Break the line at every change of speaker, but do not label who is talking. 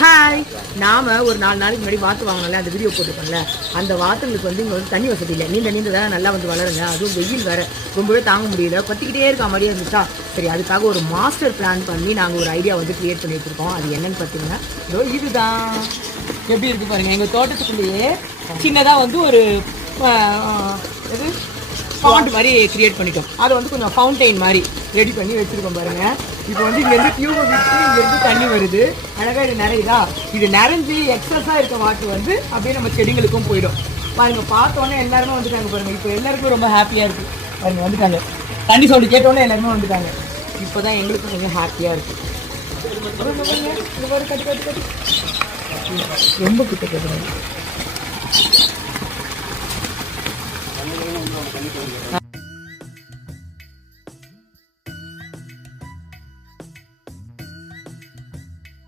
Hi நாம் ஒரு நாலு நாளைக்கு முன்னாடி வாத்து வாங்கினல அந்த வீடியோ போட்டுருக்கோம்ல அந்த வாத்துங்களுக்கு வந்து இங்கே வந்து தண்ணி வசதி இல்லை. நீண்ட நீண்ட தான் நல்லா வந்து வளருங்க. அதுவும் வெயில் வேறு. ரொம்பவே தாங்க முடியல. கொத்திக்கிட்டே இருக்க மாதிரியே இருந்துச்சா? சரி அதுக்காக ஒரு மாஸ்டர் பிளான் பண்ணி நாங்கள் ஒரு ஐடியா வந்து க்ரியேட் பண்ணி வச்சுருக்கோம். அது என்னன்னு பார்த்தீங்கன்னா இதோ இதுதான். எப்படி இருக்குது பாருங்கள் எங்கள் தோட்டத்துக்குள்ளேயே சின்னதாக வந்து ஒரு இது எது பாண்ட் மாதிரி க்ரியேட் பண்ணிட்டோம். அதை வந்து கொஞ்சம் ஃபவுண்டைன் மாதிரி ரெடி பண்ணி வச்சுருக்கோம் பாருங்கள் இப்போ வந்து இங்கேருந்து டியூபை விட்டு இங்கேருந்து தண்ணி வருது அழகா இது நிறையுதா இது நிறைஞ்சு எக்ஸஸாக இருக்க வாட்டர் வந்து அப்படியே நம்ம செடிகளுக்கும் போயிடும் பாருங்க பார்த்தோன்னே எல்லாருமே வந்துட்டாங்க பாருங்க இப்போ எல்லாருக்கும் ரொம்ப ஹாப்பியாக இருக்கு பாருங்க வந்துட்டாங்க தண்ணி சவுண்டு கேட்டோன்னே எல்லாருமே வந்துட்டாங்க இப்போ தான் எங்களுக்கும் கொஞ்சம் ஹாப்பியாக இருக்கு ரொம்ப கிட்ட கட்டுங்க ஆ